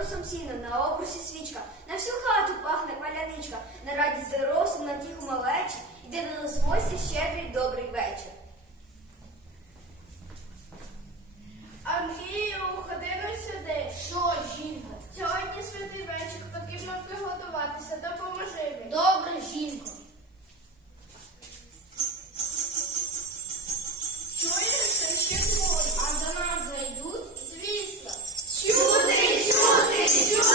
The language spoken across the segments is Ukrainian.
Росом сіна, на обрусі свічка, на всю хату пахне паляничка, на радість дорослим, на тіху малечі, іде на нас гості щедрий добрий вечір. Yeah.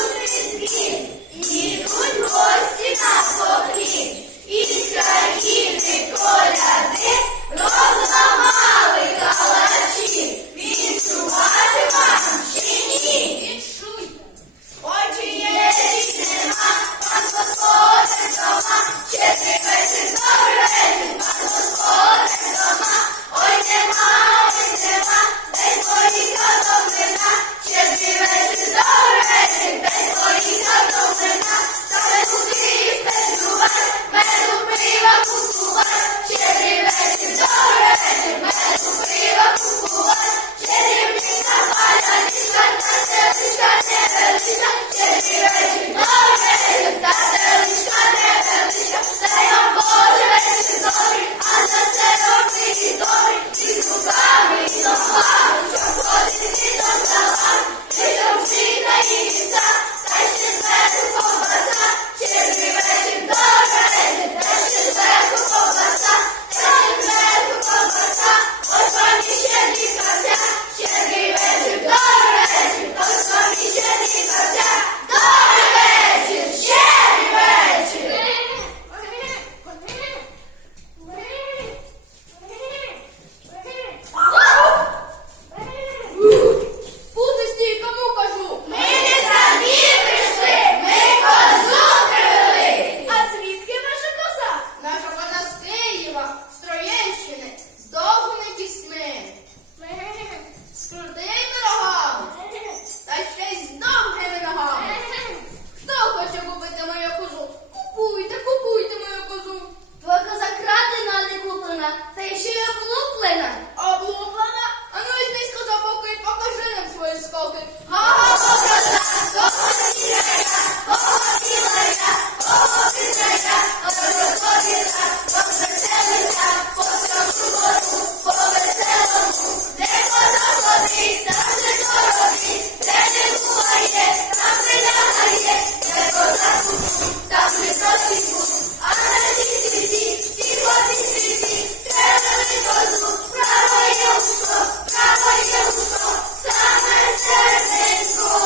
серденько.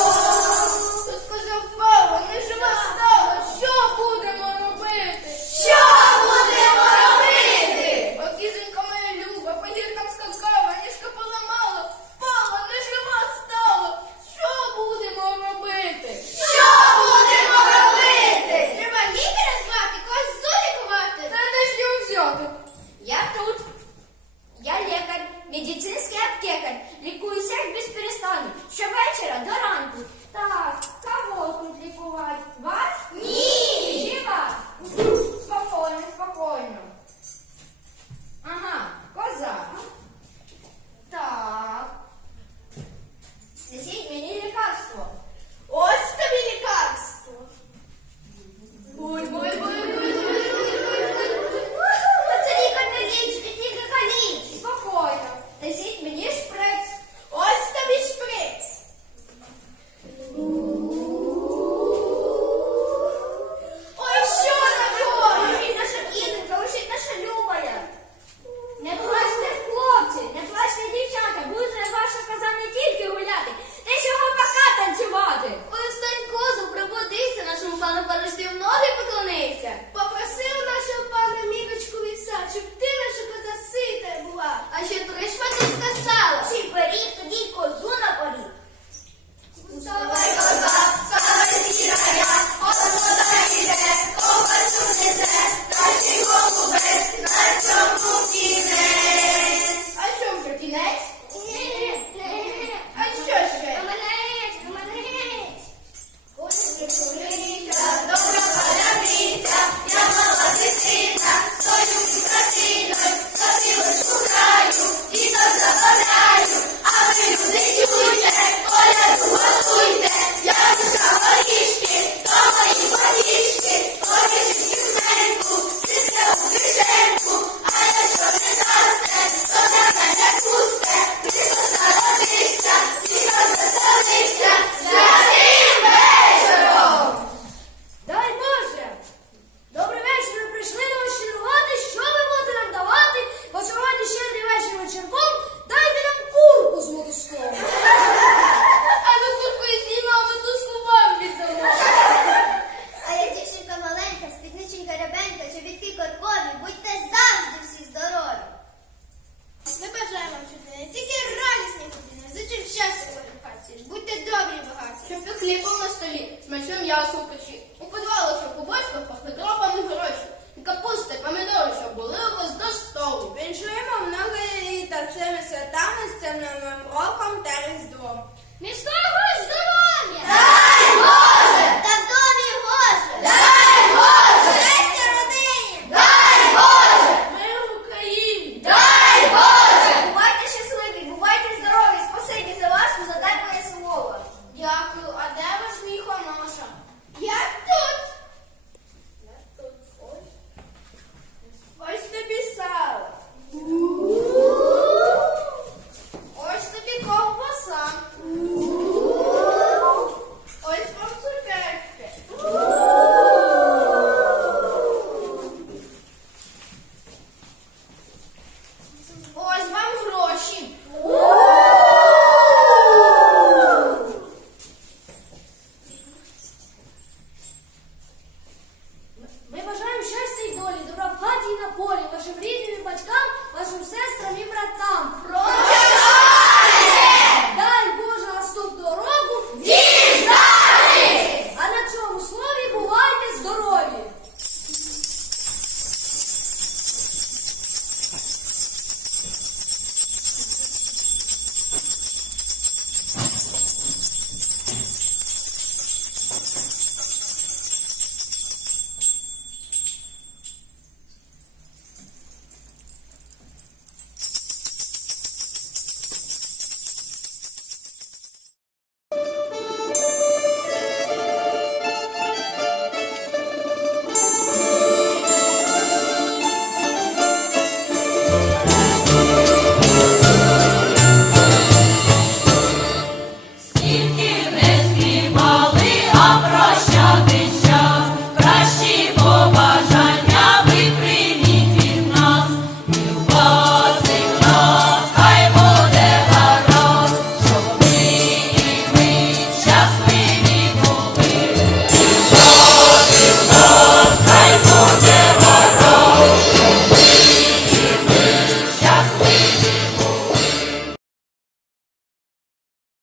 щоб пік хлібом на столі, смачне м'ясо в печі. У підвалу, щоб у бочках пахли крохами гроші. І капусти, помідори, щоб були у вас до столу. Віншуємо много літа цими святами з цим новим роком та різдвом. Між!